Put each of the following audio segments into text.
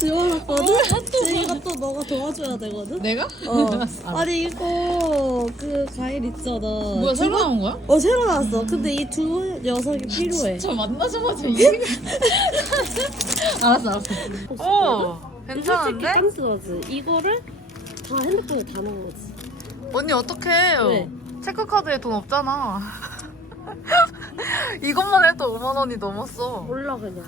지워놨거든? 이거 또 너가 도와줘야 되거든? 내가? 어. 아니 이거 그 과일 있잖아. 뭐야 새로 나온 거야? 어 새로 나왔어. 근데 이 두 녀석이 필요해. 저 만나자마자 이게 알았어 알았어 어 솔직히 괜찮은데? 깐스러지. 이거를 다 핸드폰에 다 넣은 거지. 언니 어떡해 왜? 체크카드에 돈 없잖아 이것만 해도 5만 원이 넘었어 몰라 그냥.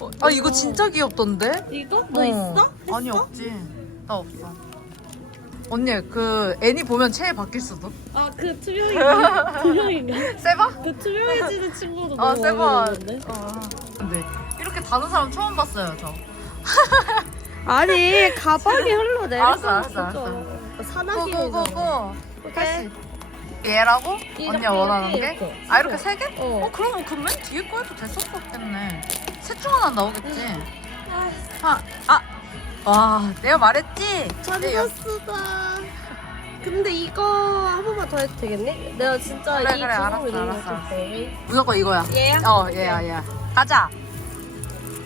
어, 아 이거 진짜 귀엽던데? 이거? 너 어. 있어? 아니 했어? 없지 나 없어 언니 그 애니 보면 체해 바뀔 수도 아그 투명인가? 투명인가? 세바? 그 투명해지는 친구도 아 너무 세바 드는데? 어. 근데 이렇게 다는 사람 처음 봤어요 저 아니 가방에 흘러내려서 알았어, 알았어, 사나기잖아. 고고고고 다시 얘라고? 이렇게, 언니가 원하는 게? 이렇게. 아 이렇게 세 개? 어. 어 그러면 그맨 뒤에 거 해도 됐었겠네 셋 중 하나 나오겠지 아, 아. 와 내가 말했지? 내 여- 찬스다. 근데 이거 한 번만 더 해도 되겠니? 내가 진짜 그래, 이 그래, 알았어, 알았어, 무조건 이거야 얘야? 어 얘야 얘야 가자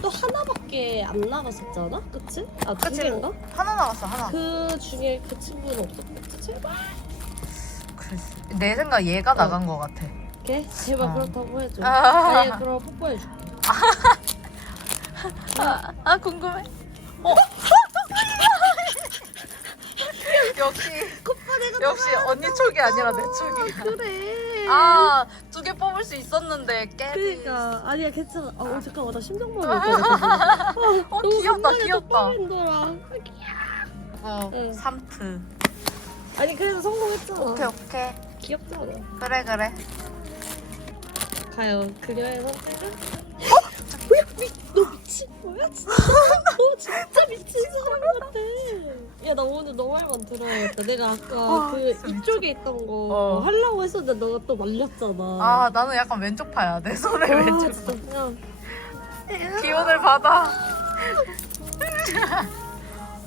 또 하나밖에 안 나갔었잖아? 그치? 아, 두 그치? 개인가? 하나 나왔어 하나 그 중에 그 친구는 없었겠지? 제발. 글쎄. 내 생각 얘가 나간 거 같아 걔? 제발 어. 그렇다고 해줘. 아. 아니, 그럼 뽀뽀해줄게. 아, 아 궁금해 어? 역시 역시 언니 촉이 아니라 내 촉이 그래. 아 두 개 뽑을 수 있었는데 깨비 그니까 아니야 괜찮아. 아, 어, 잠깐 만 나 심장마비 있거든. 어 귀엽다 귀엽다 힘들어. 어 응. 삼트 아니 그래도 성공했잖아. 오케이 오케이 귀엽잖아. 그래 그래 과연 그녀의 선택은? 어? 뭐야? 미, 너 미친 거야? 진짜? 너 진짜 미친 사람 같아. 야, 나 오늘 너 말만 들어야겠다. 내가 아까 와, 그 진짜 이쪽에 있던 거 어. 하려고 했었는데 너가 또 말렸잖아. 아 나는 약간 왼쪽 파야 내 손에 아, 왼쪽 진짜 그냥. 파 기운을 받아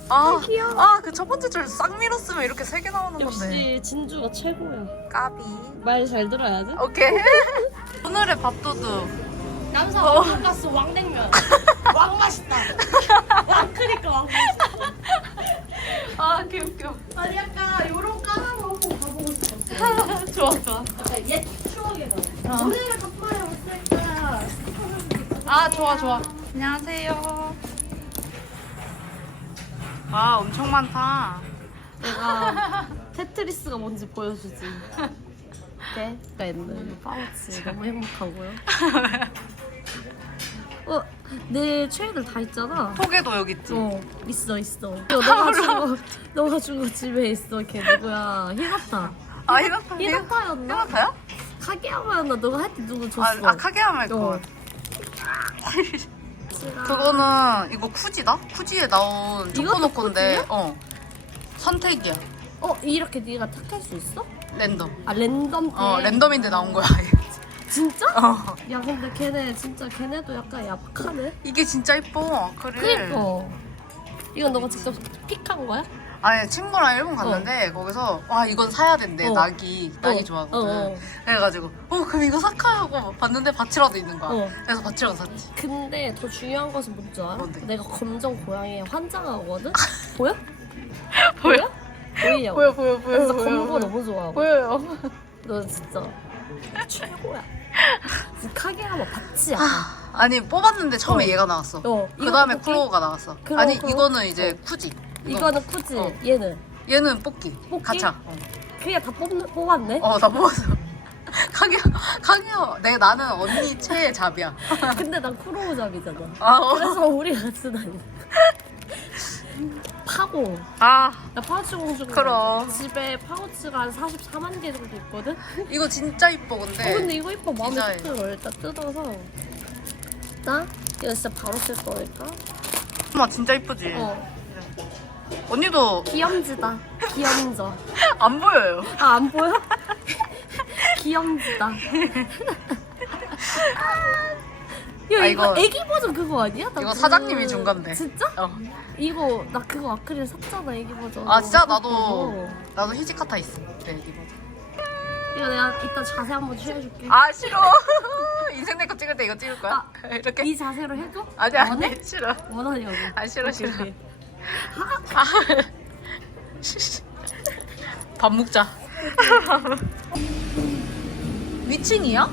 아, 귀여워. 아, 그 첫 번째 줄 싹 밀었으면 이렇게 세 개 나오는 건데. 역시 진주가 최고야. 까비. 말 잘 들어야지. 오케이. 오늘의 밥도둑. 남산 어. 돈가스 왕냉면. 왕 맛있다. 왕 크니까 왕 맛있다. 아, 귀엽겨. 아니 약간 요런 까만 거 한번 가보고 싶었어. 좋아, 좋아. 약간 옛 추억이 나. 어. 오늘은 덕분에 왔을 거야. 아, 좋아, 좋아. 안녕하세요. 아, 엄청 많다. 내가 테트리스가 뭔지 보여주지. 네, 가 있는 파우치 너무 행복하고요. 어, 내 최애들 다 있잖아. 토개도 여기 있지. 어, 있어 있어. 너가 준 거, 너가 준거 집에 있어. 걔 누구야? 히나타. 아, 히나타. 히나타였나? 히나타야? 카게야마였나? 너가 할때 누구 줬어? 아, 아 카게야마 할 어. 걸. 그거는 이거 쿠지다? 쿠지에 나온 이것도 초코노콘데, 어. 선택이야. 어, 이렇게 네가 탁할 수 있어? 랜덤. 아, 랜덤 때. 어, 랜덤인데 나온 거야. 진짜? 어. 야, 근데 걔네 진짜 걔네도 약간 약하네. 이게 진짜 이뻐. 그래. 그니까. 이건 너가 직접 픽한 거야? 아니 친구랑 일본 갔는데 거기서 와 이건 사야 된대 어. 낙이 낙이 어, 좋아하거든 어, 어. 그래가지고 어 그럼 이거 사카 하고 봤는데 바치라도 있는 거야 어. 그래서 바치라고 샀지 근데 더 중요한 것은 뭔지 알아? 뭔데? 내가 검정 고양이에 환장하거든? 보여? 보여? 보이냐고. 보여 보여 그래서 검은 거 너무 좋아하고. 보여요 너 진짜 최고야. 카게야마 봤지? 아, 아니 뽑았는데 처음에 어. 얘가 나왔어 어, 그 다음에 이거 쿠로가 나왔어 그럼, 아니 그럼. 이거는 이제 쿠지 이거. 이거는 쿠지, 어. 얘는. 얘는 뽑기 뽑기? 가차 그냥 다 뽑, 뽑았네? 어 나 뽑았어 강이야 강이야 내 나는 언니 최애 잡이야 근데 난 크로우 잡이잖아. 아, 어. 그래서 우리 같이 다녀. 파고. 아 나 파우치 공주. 그럼. 집에 파우치가 한 44만 개 정도 있거든? 이거 진짜 이뻐 근데 어, 근데 이거 이뻐. 마음에 디자인. 들어. 일단 뜯어서. 나? 이거 진짜 바로 쓸 거니까. 엄마 진짜 이쁘지 어. 언니도 귀염지다. 귀염져. 안 보여요 아, 안 보여? 귀염지다. 야, 아, 이거, 이거- 애기 버전 그거 아니야? 나 이거 그거- 사장님이 준 건데. 진짜? 어. 이거 나 그거 아크릴 샀잖아 애기 버전. 아 진짜 나도 어. 나도 히지카타 있어 네 이거 이거 내가 이따 자세 한번 취해줄게. 아 싫어 인생 내거 찍을 때 이거 찍을 거야? 아, 이렇게? 이 자세로 해줘? 아니 원해? 아니 싫어 원하냐고. 아 싫어 싫어 오케이. 아. 밥 먹자 위층이야?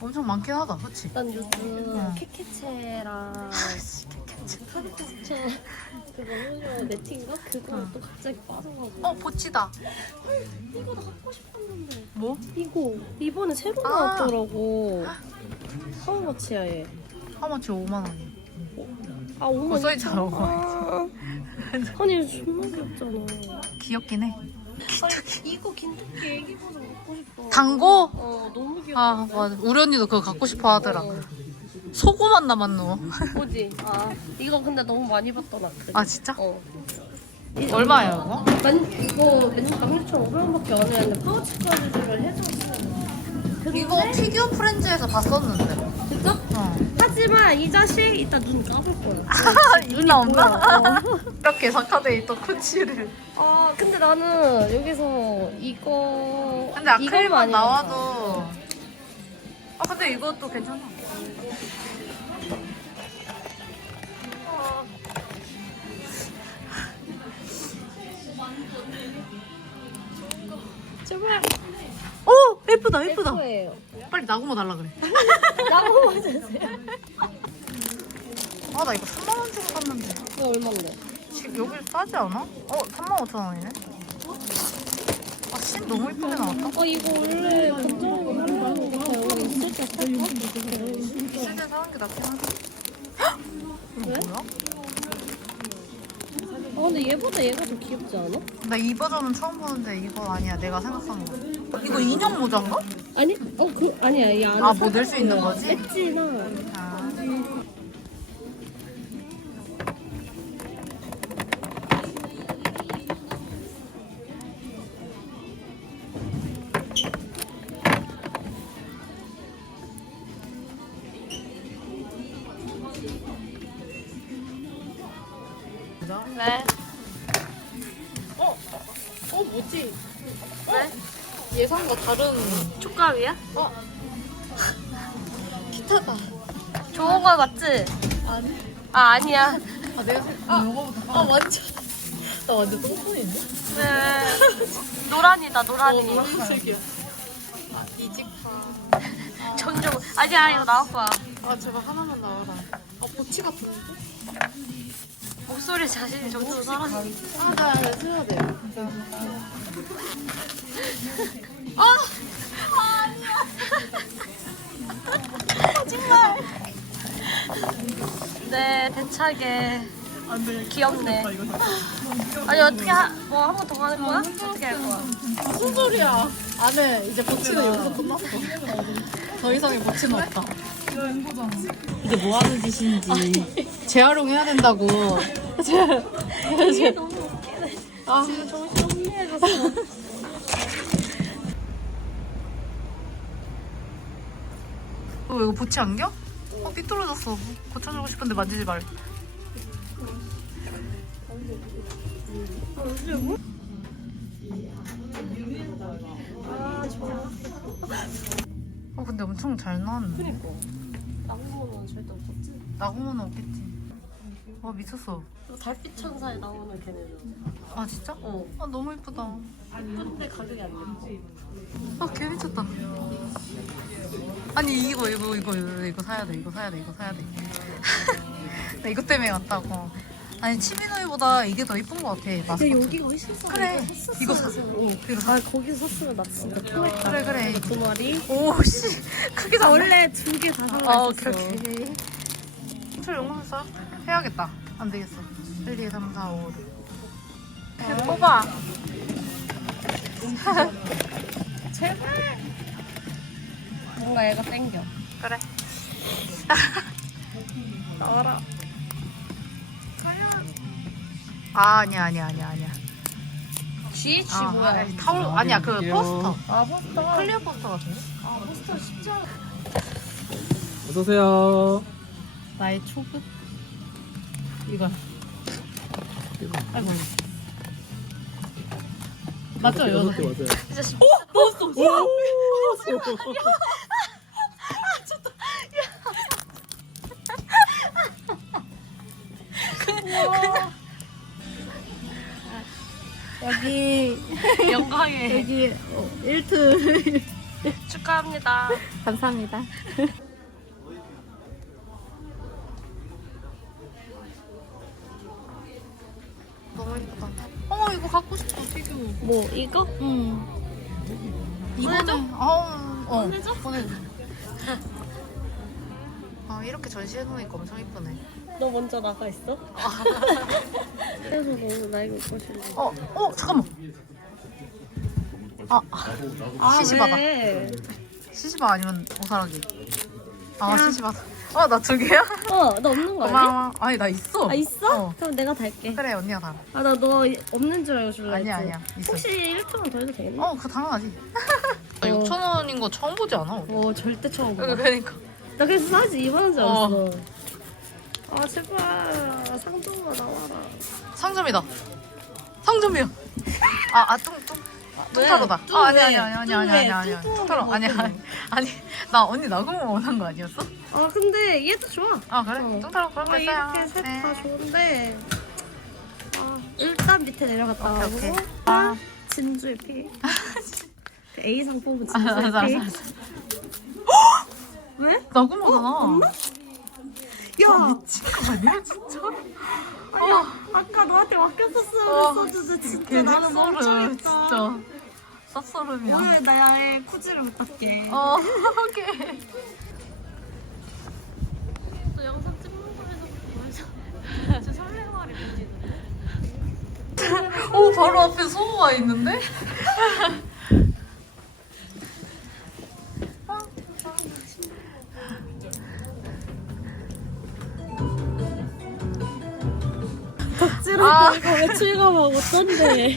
엄청 많긴 하다 그치? 난 요즘 응. 캐캐체랑 캐캐체 그거 효녀 매팅거 그거 또 갑자기 빠져가지고. 어 보치다 이거 나 갖고 싶었는데. 뭐? 이거 이번에 새로 아. 나왔더라고. 하우머치야 얘. 하마치 5만 원이야 아 오만 어, 써있잖아, 아, 아니 존나 귀엽잖아. 귀엽긴 해 아니 이거 긴특기 애기 버전 갖고 싶어. 당고? 어 너무 귀엽다. 아 맞아 우리 언니도 그거 갖고 싶어 하더라 어, 소고만 남았노 뭐지? 아 이거 근데 너무 많이 봤더라. 아 진짜? 어. 얼마예요 이거? 만 이거 맨날 16,500원밖에 안 했는데 파우치까지 주면 해줬어. 근데 이거 피규어 프렌즈에서 봤었는데 진짜? 어. 하지만 이 자식 이따 눈 감을 거야. 눈 나온다? 보여. 이렇게 사카데이 또 코치를 아 근데 나는 여기서 이거 근데 아크릴만 나와도 아 근데 이것도 괜찮아 제발 오 예쁘다 예쁘다 예뻐예요. 빨리 나고모 달라 그래 나무 맞으세요? 아 나 이거 3만 원짜리 샀는데 이거 얼마인데? 지금 여기 싸지 않아? 어 3만 5천 원이네 아씬 너무 예쁘게 나왔다 어 이거 원래 거 팔려는 거 같아. 여기 있을 때 살까? 세개 사는 게 낫긴 하지 헉! 이거 왜? 뭐야? 아 근데 얘보다 얘가 더 귀엽지 않아? 나 이 버전은 처음 보는데 이거 아니야 내가 생각한 거 이거 인형 모자인가? 아니? 어 그 아니야 이 안에 아, 뭐 넣을 수 있는 거지? 엣지나 기타다. 좋은 거 맞지? 아니. 아 아니야. 아 내가 생- 아 이거부터. 아 완전. 나 완전 똥손인데? 네. 노란이다 노란이. 노란색이야. 아 이직파. 점점 아니야 이거 나올 거야. 아 제발 하나만 나와라. 아 보치 같은데? 목소리 자신이 점점 사라져. 아나 해야 돼. 네 대차게 귀엽네. 아니 어떻게 하, 뭐한 번더 하는 거야? 어떻게 할 거야? 무슨 소리야? 안에 이제 보치는 여기서 끝났어. 더 이상의 보치는 없다. 이게 뭐 하는 짓인지 재활용해야 된다고. 이게 너무 웃기네. 아. 지금 정신 혼미해졌어. 어, 이거 보치 안 겨? 어, 삐뚤어졌어. 고쳐주고 싶은데 만지지 말. 어, 근데 엄청 잘 나왔네. 그니까. 나무는 절대 없었지. 나고모는 없겠지. 와, 미쳤어. 그 달빛 천사에 나오는 걔네는. 아, 진짜? 어. 아, 너무 예쁘다. 근데 가격이 안 돼. 아, 개 미쳤다. 아니, 이거, 이거, 이거, 이거, 이거 사야 돼. 이거 사야 돼. 이거 사야 돼. 나 이거 때문에 왔다고. 아니 치미노이보다 이게 더 이쁜 것 같아. 마스코트. 여기가 훨씬 싸. 그래. 이거 샀어. 아 거기서 샀으면 나 진짜 토했다. 그래 그래. 두 마리. 오 씨 크게 샀네. 원래 두 개 다 사고 아 있었어. 오케이 오케이. 술 영상 써? 해야겠다. 안 되겠어. 1, 2, 3, 4, 5, 6. 뽑아. 뭔가 얘가 땡겨. 그래. 나와라. 아 아니야 아니야 아니야 아니야. G G 아, 뭐야? 아니, 타올 아니야 그 포스터. 아 포스터. 클리어 포스터 같은데? 아 포스터 쉽지 않아. 어서 오세요. 나의 초급. 이건. 아이고. 맞죠 이거? 맞아요. 진짜 쉽. 여기 영광에 여기 1트 축하합니다. 감사합니다. 너무 예쁘다. 어머 이거 갖고 싶어 피규어. 뭐 이거? 응. 아 놓으니까 엄청 이쁘네. 너 먼저 나가 있어? 그래서 너무 나 이거 입고 싶어. 어, 어 잠깐만. 아, 시시바다. 왜? 시시바 아니면 오사라기. 아 시시바다. 어 나 두 개야? 어, 나 없는 거 아니야? 고마워. 아니 나 있어. 아 있어? 어. 그럼 내가 달게. 그래 언니가 다. 아나 너 없는 줄 알고 줄라 아니야 했지. 아니야. 있어. 혹시 1초만 더 해도 되겠니? 어, 그거 당연하지. 6천 원인 거 처음 보지 않아? 어 절대 처음 봐. 그러니까. 나 그래서 사지 2만 원인 줄 어. 알았어. 아 제발 상동아 나와라. 상점이다. 상점이야. 아, 아, 뚱, 뚱. 뚱타로다. 뚱 아, 아니, 왜? 아니, 아니, 아니, 뚱 아니, 왜? 아니, 아니. 뚱타로. 아니. 아니. 아니, 나 언니 나그만 원한 거 아니었어? 아 근데 얘도 좋아. 아, 그래? 어. 뚱타로 아 그렇게 이렇게. 셋 네. 다 좋은데. 아 일단 밑에 내려갔다 오케이. 오케이. 아 진주의 피. 그 A 상품은 아, 진주의 피. 왜? 나그만 하나. 야 미친 거 아니야, 진짜? 아니야 아까 너한테 맡겼었으면 어. 했었는데 진짜 나는 쌉소름, 멍청했다. 진짜. 쌉소름이야. 오늘 나의 쿠지를 부탁해. 어, 오케이. 또 영상 찍는 거에서 보여줘. 저 설레발이 뭐지? 오, 바로 앞에 소모가 있는데? 아. 때 이거 왜 출감하고 어떤데?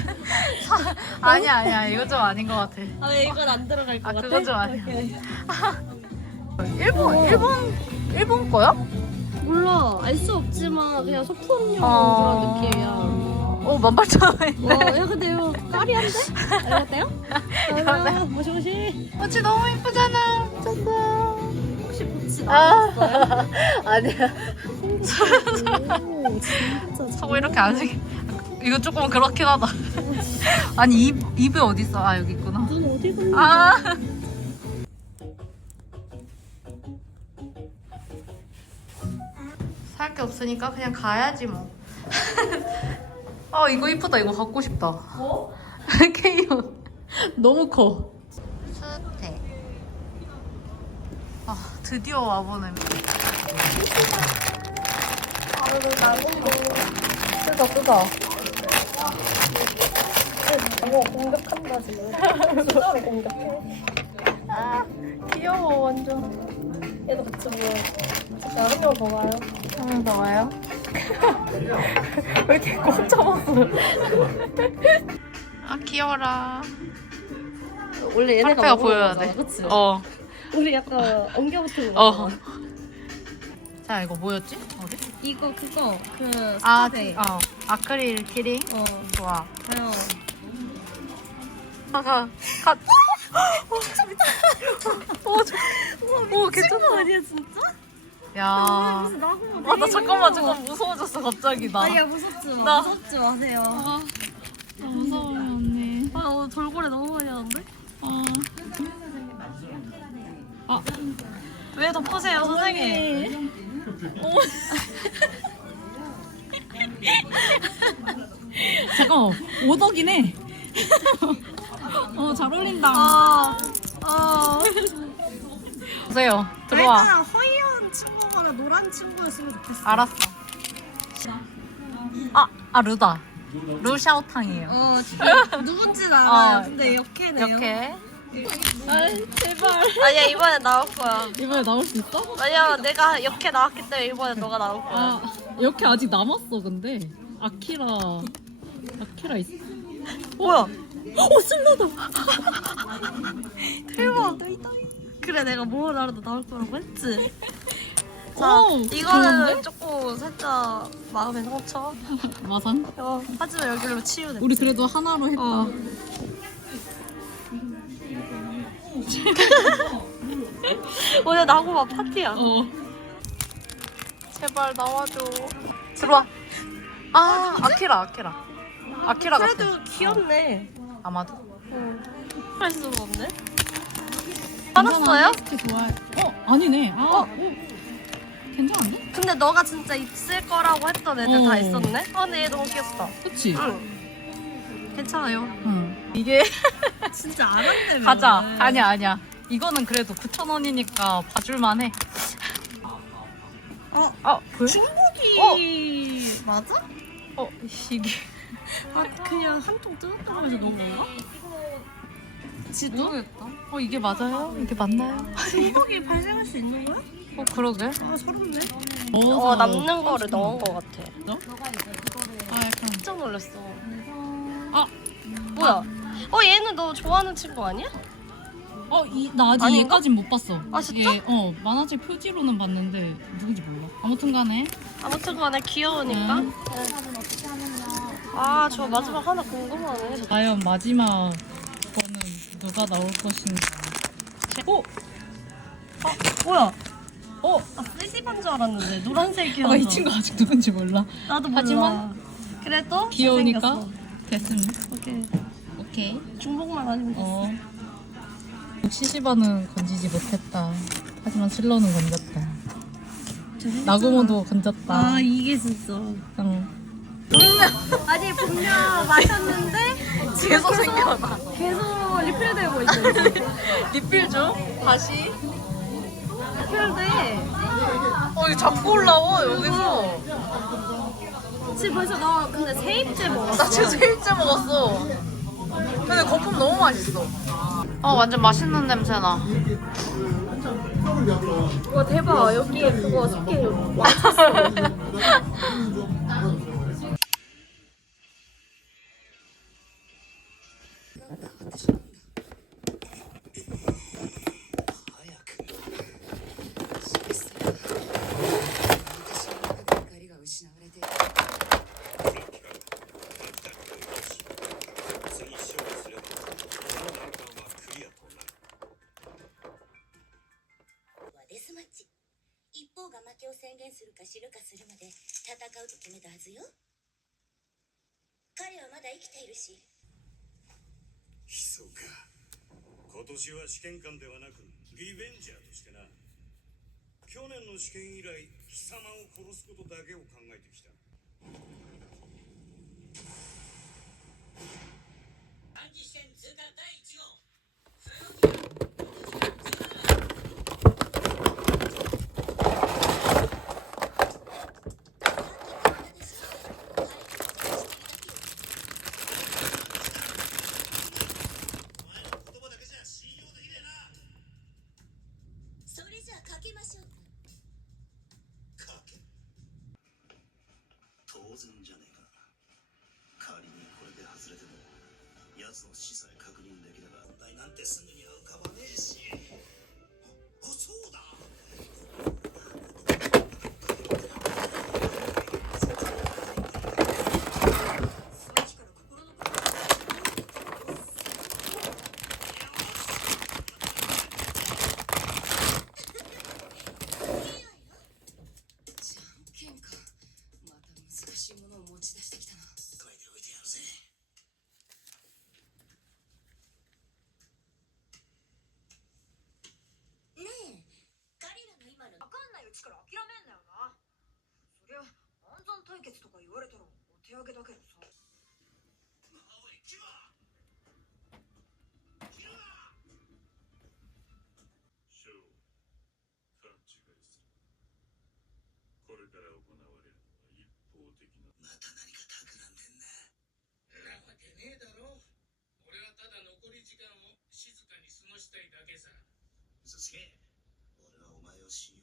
아니야, 아니야. 이거 좀 아닌 것 같아. 아 왜 이건 안 들어갈 것 아, 같아? 그건 좀 아니야. 오케이. 일본, 어. 일본, 일본 거야? 몰라 알 수 없지만 그냥 소품용 어. 그런 느낌이야. 오, 18,000원인데. 와, 야 근데 이거 까리한데? 알겠대요? 아, 모시모시. 꽃이 너무 이쁘잖아. 혹시 보치 아. 나왔어요? 아니야. 오, 진짜. 저거 이렇게 안 생겨. 이거 조금 그렇긴 하다. 아니, 입, 입이 어딨어? 아, 여기 있구나. 눈 어디 갔냐? 아. 살 게 없으니까 그냥 가야지 뭐. 아 이거 이쁘다 이거 갖고 싶다. 뭐? 케이온 너무 커. 수태. 아 드디어 와보네. 뜯어 뜯어. 이거 공격한다 지금. 공격해. 아, 귀여워 완전. 얘도 같이 보여. 자, 한명더 와요. 한명더 와요? 왜 이렇게 꽉 잡았어? 아 귀여워라. 원래 얘네가 먹는 보여야 돼. 그치? 어. 우리 약간 엉겨붙은 거. 어. 자 이거 뭐였지? 어디? 이거 그거 그 아, 스타데이. 어. 아크릴 키링. 어. 좋아. 아가 가. 오, 저, 오, 괜찮다. 아니야 진짜? 야. 무슨 나고 아, 나 잠깐만, 잠깐 무서워졌어, 갑자기 나. 아니야 무섭지 마. 나- 무섭지 마세요. 나 무서워요, 언니. 아 오늘 돌고래 너무 많이 하는데? 어. 왜 덮으세요 선생님? 잠깐만 오덕이네 어 잘 어울린다 아, 아. 보세요. 들어와. 그냥 허이한 친구거나 노란 친구였으면 좋겠어. 알았어. 아, 아 루다. 루샤오탕이에요. 어, 지금 누군지는 알아요. 어, 근데 역해네요. 이렇게. 아이, 제발. 아니야, 이번에 나올 거야. 이번에 나올 수 있어? 왜냐면 내가 역해 나왔기 때문에 이번에 너가 나올 거야. 아 이렇게 아직 남았어 근데 아키라 아키라 있어 뭐야? 어, 슬로다. 대박. 그래, 내가 뭐 나라도 나올 거라고 했지. 자, 오, 이거는 좋은데? 조금 살짝 마음의 상처. 마상 어, 하지만 여기로 치유돼. 우리 그래도 하나로 했다 어. 오늘 나고마 파티야. 어. 제발 나와줘. 들어와. 아, 아키라, 아키라. 아키라 같아. 그래도 귀엽네. 아마도. 할 수가 없네. 좋아해 어 아니네 아 어. 오. 괜찮은데? 근데 너가 진짜 있을 거라고 했던 애들 어. 다 있었네? 아, 근데 얘 너무 귀엽다. 그치? 응. 괜찮아요. 응. 이게 진짜 알았네. 가자. 아니야, 아니야. 이거는 그래도 9,000원이니까 봐줄만 해. 어, 아, 보여? 중국이 맞아? 어, 이게. 아, 그냥 한 통 뜯었다고 해서 넣은 건가? 모르겠다. 어, 이게 맞아요? 이게 맞나요? 중국이 발생할 수 있는 거야? 어, 그러게. 아, 서럽네. 어, 남는 거를 넣은 거 같아. 아 약간 깜짝 놀랐어. 아. 뭐야? 어, 얘는 너 좋아하는 친구 아니야? 어, 이, 나 아직 아닌가? 얘까진 못 봤어. 아, 진짜? 얘, 어, 만화책 표지로는 봤는데 누군지 몰라. 아무튼 간에 아무튼 간에 귀여우니까. 음. 네. 아, 저 마지막 하나 궁금하네. 과연 마지막 거는 누가 나올 것인가. 어? 뭐야? 어? 나 세시반 줄 알았는데 노란색이어서. 아, 이 친구 아직 누군지 몰라. 나도 몰라. 하지만 그래도 귀여우니까 잘생겼어. 됐습니다. 오케이. 오케이. 중복만 아니면. 어. 시시바는 건지지 못했다. 하지만 슬로는 건졌다. 나구모도 건졌다. 아 이게 진짜. 응. 아니 분명 마셨는데 계속 생겨나. 계속 리필되고 있어. 리필 좀. 다시. 리필돼. 어, 이거 자꾸 올라와, 여기서. 지금 벌써 나 근데 세 입째 먹었어. 나 지금 세 입째 먹었어. 근데 거품 너무 맛있어. 어, 완전 맛있는 냄새 나. 와 대박 여기에 그거 스케일は 私は試験官ではなくリベンジャーとしてな去年の試験以来貴様を殺すことだけを考えてきた。そ奴の資産確認できれば問題なんてすぐには浮かばねえし。から諦めんなよなそりゃ対決とか言われたらお手上げだけどさこれから行われるのは一方的なまた何か企んでんななわけねえだ。ろ俺はただ残り時間を静かに過ごしたいだけさ嘘つけ俺はお前を信用